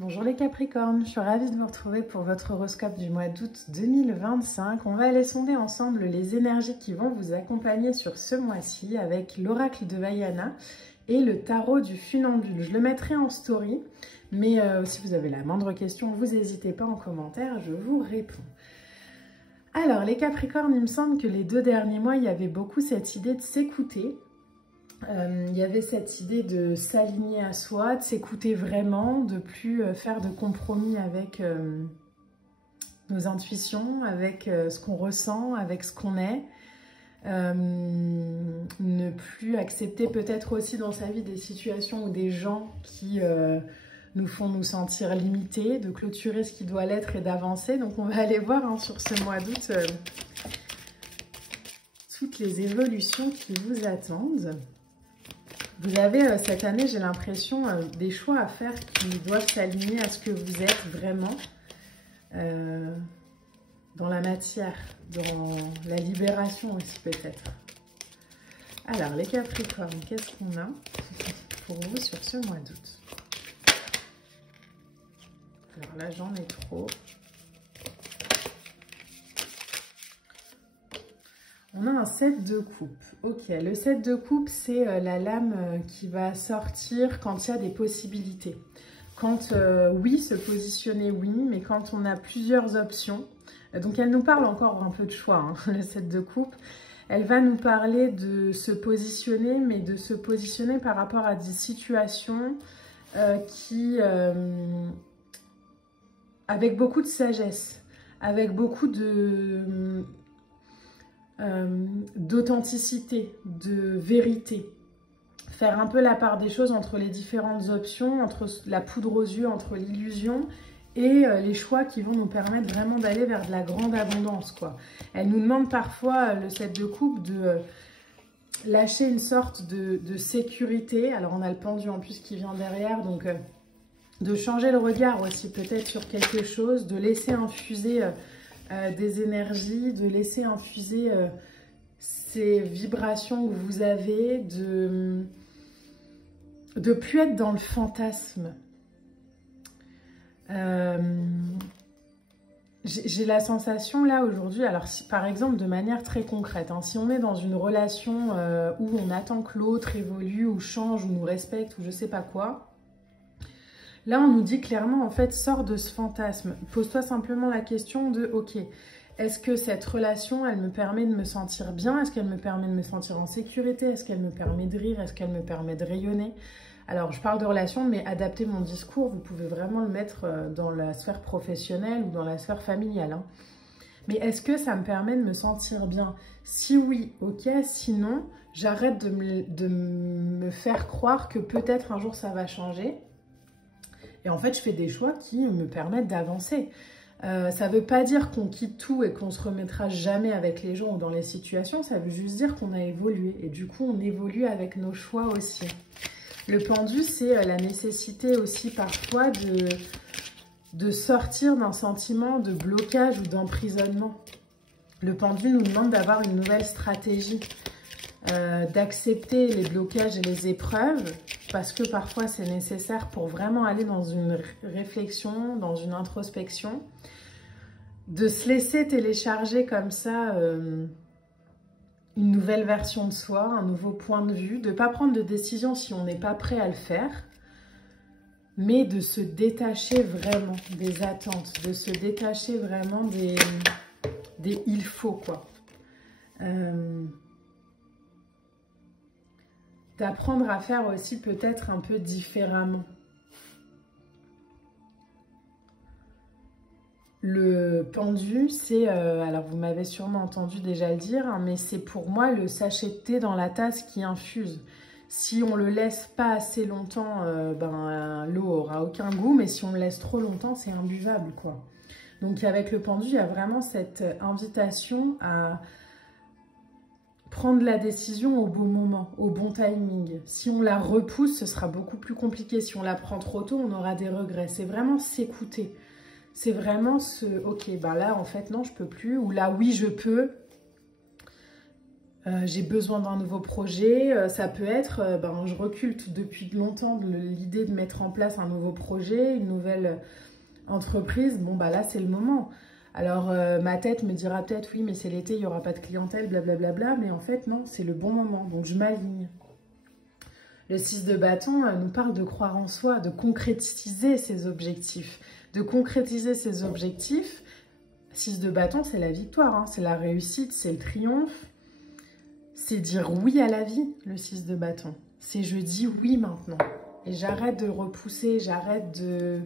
Bonjour les Capricornes, je suis ravie de vous retrouver pour votre horoscope du mois d'août 2025. On va aller sonder ensemble les énergies qui vont vous accompagner sur ce mois-ci avec l'oracle de Vaiana et le tarot du funambule. Je le mettrai en story, mais si vous avez la moindre question, vous n'hésitez pas en commentaire, je vous réponds. Alors les Capricornes, il me semble que les 2 derniers mois, il y avait beaucoup cette idée de s'écouter. Il y avait cette idée de s'aligner à soi, de s'écouter vraiment, de plus faire de compromis avec nos intuitions, avec ce qu'on ressent, avec ce qu'on est. Ne plus accepter peut-être aussi dans sa vie des situations ou des gens qui nous font nous sentir limités, de clôturer ce qui doit l'être et d'avancer. Donc on va aller voir sur ce mois d'août toutes les évolutions qui vous attendent. Vous avez cette année, j'ai l'impression, des choix à faire qui doivent s'aligner à ce que vous êtes vraiment dans la matière, dans la libération aussi peut-être. Alors les Capricornes, qu'est-ce qu'on a pour vous sur ce mois d'août? Alors là, j'en ai trop. On a un 7 de coupe. Ok, le 7 de coupe, c'est la lame qui va sortir quand il y a des possibilités. Quand, oui, se positionner, oui, mais quand on a plusieurs options. Donc, elle nous parle encore un peu de choix, hein, le 7 de coupe. Elle va nous parler de se positionner, mais de se positionner par rapport à des situations avec beaucoup de sagesse, avec beaucoup de... d'authenticité, de vérité. Faire un peu la part des choses entre les différentes options, entre la poudre aux yeux, entre l'illusion et les choix qui vont nous permettre vraiment d'aller vers de la grande abondance, quoi. Elle nous demande parfois, le 7 de coupe, de lâcher une sorte de sécurité. Alors on a le pendu en plus qui vient derrière, donc de changer le regard aussi peut-être sur quelque chose, de laisser infuser des énergies, de laisser infuser ces vibrations que vous avez, de plus être dans le fantasme. J'ai la sensation là aujourd'hui, alors si, par exemple de manière très concrète, hein, si on est dans une relation où on attend que l'autre évolue ou change ou nous respecte ou je sais pas quoi, là, on nous dit clairement, en fait, sors de ce fantasme. Pose-toi simplement la question de, ok, est-ce que cette relation, elle me permet de me sentir bien? Est-ce qu'elle me permet de me sentir en sécurité? Est-ce qu'elle me permet de rire? Est-ce qu'elle me permet de rayonner? Alors, je parle de relation, mais adapter mon discours, vous pouvez vraiment le mettre dans la sphère professionnelle ou dans la sphère familiale, hein. Mais est-ce que ça me permet de me sentir bien? Si oui, ok. Sinon, j'arrête de me faire croire que peut-être un jour ça va changer. Et en fait, je fais des choix qui me permettent d'avancer. Ça ne veut pas dire qu'on quitte tout et qu'on se remettra jamais avec les gens ou dans les situations. Ça veut juste dire qu'on a évolué. Et du coup, on évolue avec nos choix aussi. Le pendu, c'est la nécessité aussi parfois de sortir d'un sentiment de blocage ou d'emprisonnement. Le pendu nous demande d'avoir une nouvelle stratégie. D'accepter les blocages et les épreuves parce que parfois c'est nécessaire pour vraiment aller dans une réflexion, dans une introspection, de se laisser télécharger comme ça une nouvelle version de soi, un nouveau point de vue, de ne pas prendre de décision si on n'est pas prêt à le faire, mais de se détacher vraiment des attentes, de se détacher vraiment des il faut, quoi. D'apprendre à faire aussi peut-être un peu différemment. Le pendu, c'est, alors vous m'avez sûrement entendu déjà le dire, hein, mais c'est pour moi le sachet de thé dans la tasse qui infuse. Si on le laisse pas assez longtemps, l'eau aura aucun goût, mais si on le laisse trop longtemps, c'est imbuvable, quoi. Donc avec le pendu, il y a vraiment cette invitation à prendre la décision au bon moment, au bon timing. Si on la repousse, ce sera beaucoup plus compliqué. Si on la prend trop tôt, on aura des regrets. C'est vraiment s'écouter. C'est vraiment ok, là, en fait, non, je peux plus. Ou là, oui, je peux. J'ai besoin d'un nouveau projet. Ça peut être, je recule depuis longtemps l'idée de mettre en place un nouveau projet, une nouvelle entreprise. Bon, bah là, c'est le moment. Alors, ma tête me dira peut-être, oui, mais c'est l'été, il n'y aura pas de clientèle, blablabla. Mais en fait, non, c'est le bon moment. Donc, je m'aligne. Le 6 de bâton nous parle de croire en soi, de concrétiser ses objectifs. De concrétiser ses objectifs. 6 de bâton, c'est la victoire, hein, c'est la réussite, c'est le triomphe. C'est dire oui à la vie, le 6 de bâton. C'est je dis oui maintenant. Et j'arrête de repousser, j'arrête de...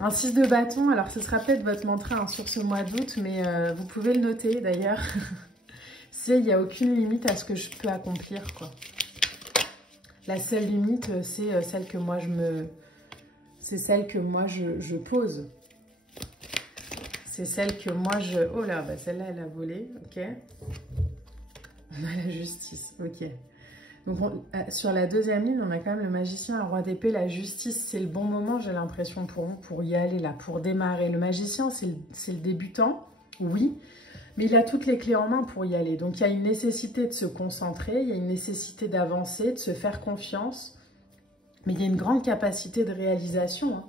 Un 6 de bâton, alors ce sera peut-être votre mantra hein, sur ce mois d'août, mais vous pouvez le noter d'ailleurs. C'est il n'y a aucune limite à ce que je peux accomplir, quoi. La seule limite, c'est celle que moi c'est celle que moi je pose. C'est celle que moi je... Oh là, bah celle-là, elle a volé, ok. On a la justice, ok. Donc, sur la deuxième ligne, on a quand même le magicien, le roi d'épée, la justice. C'est le bon moment, j'ai l'impression, pour vous, pour y aller, là, pour démarrer. Le magicien, c'est le débutant, oui, mais il a toutes les clés en main pour y aller. Donc, il y a une nécessité de se concentrer, il y a une nécessité d'avancer, de se faire confiance, mais il y a une grande capacité de réalisation, hein.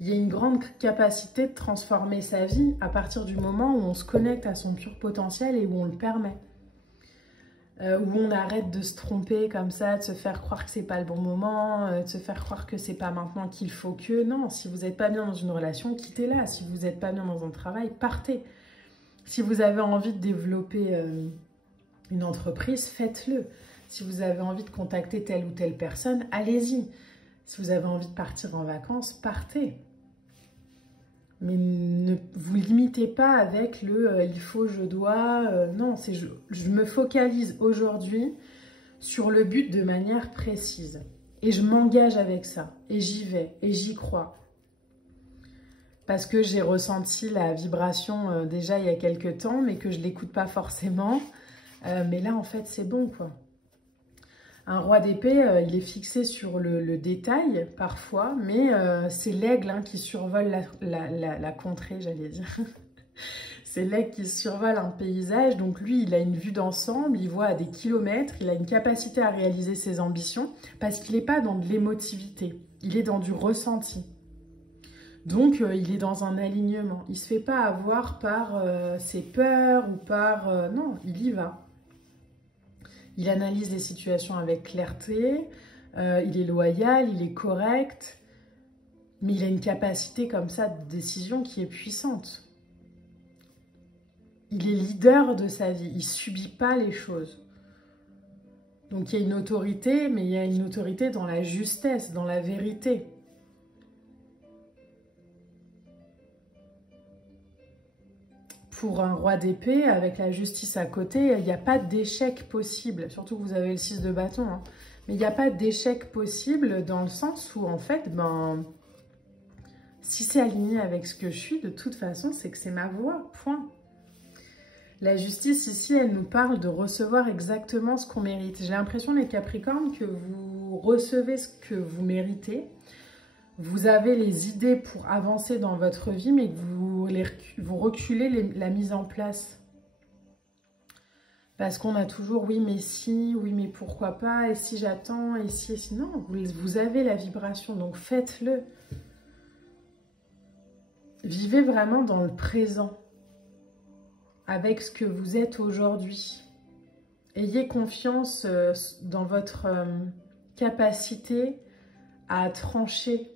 Il y a une grande capacité de transformer sa vie à partir du moment où on se connecte à son pur potentiel et où on le permet. Où on arrête de se tromper comme ça, de se faire croire que c'est pas le bon moment, de se faire croire que c'est pas maintenant qu'il faut que... Non, si vous n'êtes pas bien dans une relation, quittez-la. Si vous n'êtes pas bien dans un travail, partez. Si vous avez envie de développer une entreprise, faites-le. Si vous avez envie de contacter telle ou telle personne, allez-y. Si vous avez envie de partir en vacances, partez. Mais ne vous limitez pas avec le il faut, je dois. Non, c'est je me focalise aujourd'hui sur le but de manière précise. Et je m'engage avec ça. Et j'y vais. Et j'y crois. Parce que j'ai ressenti la vibration déjà il y a quelques temps, mais que je ne l'écoute pas forcément. Mais là, en fait, c'est bon, quoi. Un roi d'épée, il est fixé sur le détail, parfois, mais c'est l'aigle hein, qui survole la contrée, j'allais dire. C'est l'aigle qui survole un paysage, donc lui, il a une vue d'ensemble, il voit à des kilomètres, il a une capacité à réaliser ses ambitions, parce qu'il n'est pas dans de l'émotivité, il est dans du ressenti. Donc, il est dans un alignement. Il ne se fait pas avoir par ses peurs ou par... non, il y va. Il analyse les situations avec clarté, il est loyal, il est correct, mais il a une capacité comme ça de décision qui est puissante. Il est leader de sa vie, il ne subit pas les choses. Donc il y a une autorité, mais il y a une autorité dans la justesse, dans la vérité. Pour un roi d'épée, avec la justice à côté, il n'y a pas d'échec possible. Surtout que vous avez le 6 de bâton. Hein. Mais il n'y a pas d'échec possible dans le sens où, en fait, si c'est aligné avec ce que je suis, de toute façon, c'est que c'est ma voie. Point. La justice, ici, elle nous parle de recevoir exactement ce qu'on mérite. J'ai l'impression, les Capricornes, que vous recevez ce que vous méritez. Vous avez les idées pour avancer dans votre vie, mais que vous reculez la mise en place. Parce qu'on a toujours, oui, mais si, oui, mais pourquoi pas, et si j'attends, et si... Non, vous avez la vibration, donc faites-le. Vivez vraiment dans le présent, avec ce que vous êtes aujourd'hui. Ayez confiance dans votre capacité à trancher,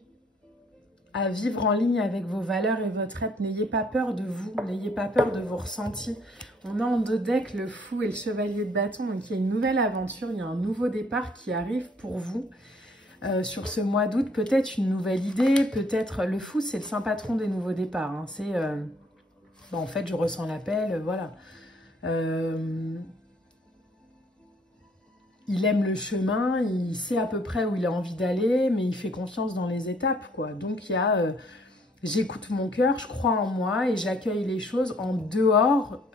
à vivre en ligne avec vos valeurs et votre être. N'ayez pas peur de vous, n'ayez pas peur de vos ressentis. On a en deux decks le fou et le chevalier de bâton, donc il y a une nouvelle aventure, il y a un nouveau départ qui arrive pour vous sur ce mois d'août. Peut-être une nouvelle idée, peut-être le fou, c'est le saint patron des nouveaux départs. Hein. C'est, en fait, je ressens l'appel, voilà. Il aime le chemin, il sait à peu près où il a envie d'aller, mais il fait confiance dans les étapes, quoi. Donc, il y a... j'écoute mon cœur, je crois en moi et j'accueille les choses en dehors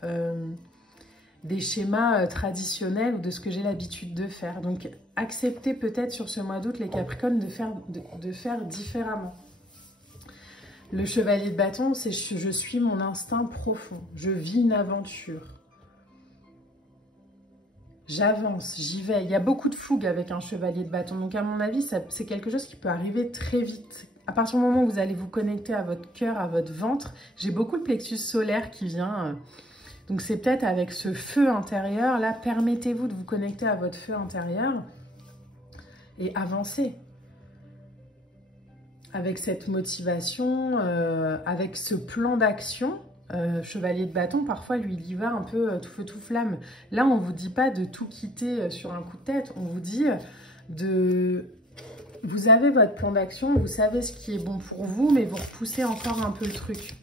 des schémas traditionnels ou de ce que j'ai l'habitude de faire. Donc, acceptez peut-être sur ce mois d'août, les Capricornes, de faire différemment. Le chevalier de bâton, c'est je suis mon instinct profond. Je vis une aventure. J'avance, j'y vais. Il y a beaucoup de fougue avec un chevalier de bâton. Donc, à mon avis, c'est quelque chose qui peut arriver très vite. À partir du moment où vous allez vous connecter à votre cœur, à votre ventre, j'ai beaucoup le plexus solaire qui vient. Donc, c'est peut-être avec ce feu intérieur. Là, permettez-vous de vous connecter à votre feu intérieur et avancer. Avec cette motivation, avec ce plan d'action. Chevalier de bâton, parfois, lui, il y va un peu tout feu, tout flamme. Là, on ne vous dit pas de tout quitter sur un coup de tête. On vous dit de... Vous avez votre plan d'action, vous savez ce qui est bon pour vous, mais vous repoussez encore un peu le truc.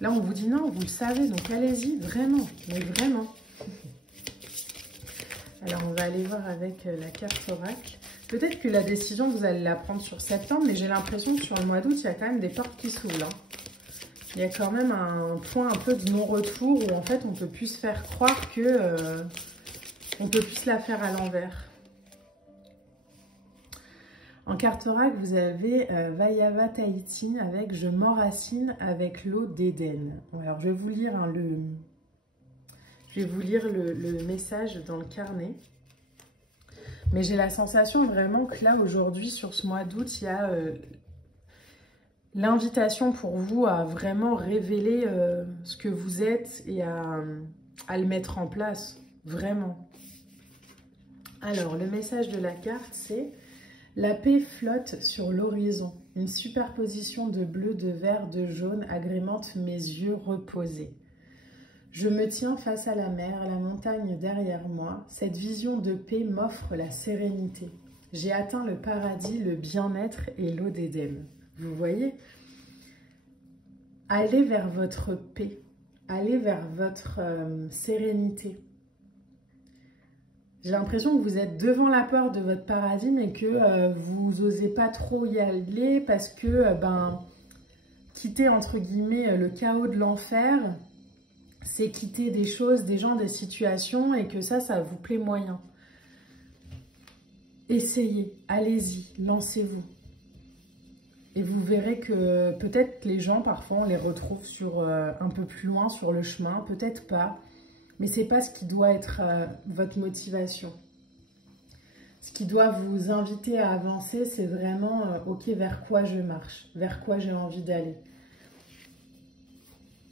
Là, on vous dit non, vous le savez, donc allez-y, vraiment, mais vraiment. Alors, on va aller voir avec la carte oracle. Peut-être que la décision, vous allez la prendre sur septembre, mais j'ai l'impression que sur le mois d'août, il y a quand même des portes qui s'ouvrent. Il y a quand même un point un peu de non-retour où en fait on peut plus se faire croire que on peut plus se la faire à l'envers. En carte oracle, vous avez Vayava Tahiti avec Je m'enracine avec l'eau d'Éden. Alors je vais vous lire le message dans le carnet. Mais j'ai la sensation vraiment que là aujourd'hui sur ce mois d'août, il y a l'invitation pour vous à vraiment révéler ce que vous êtes et à le mettre en place, vraiment. Alors, le message de la carte, c'est « La paix flotte sur l'horizon. Une superposition de bleu, de vert, de jaune agrémente mes yeux reposés. Je me tiens face à la mer, la montagne derrière moi. Cette vision de paix m'offre la sérénité. J'ai atteint le paradis, le bien-être et l'eau d'Éden. » Vous voyez, allez vers votre paix, allez vers votre sérénité. J'ai l'impression que vous êtes devant la porte de votre paradis, mais que vous n'osez pas trop y aller parce que quitter entre guillemets le chaos de l'enfer, c'est quitter des choses, des gens, des situations et que ça vous plaît moyen. Essayez, allez-y, lancez-vous. Et vous verrez que peut-être les gens, parfois, on les retrouve sur un peu plus loin sur le chemin, peut-être pas. Mais ce n'est pas ce qui doit être votre motivation. Ce qui doit vous inviter à avancer, c'est vraiment, ok, vers quoi je marche, vers quoi j'ai envie d'aller.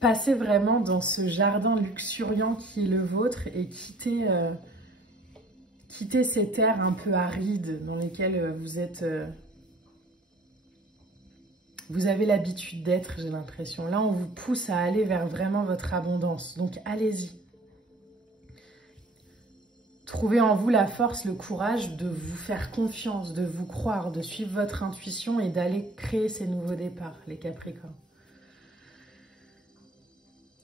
Passez vraiment dans ce jardin luxuriant qui est le vôtre et quittez ces terres un peu arides dans lesquelles vous êtes... Vous avez l'habitude d'être, j'ai l'impression. Là, on vous pousse à aller vers vraiment votre abondance. Donc, allez-y. Trouvez en vous la force, le courage de vous faire confiance, de vous croire, de suivre votre intuition et d'aller créer ces nouveaux départs, les Capricornes.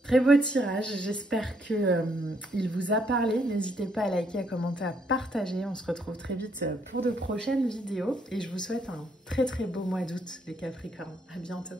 Très beau tirage, j'espère qu'il vous a parlé. N'hésitez pas à liker, à commenter, à partager. On se retrouve très vite pour de prochaines vidéos. Et je vous souhaite un très très beau mois d'août, les Capricornes. À bientôt.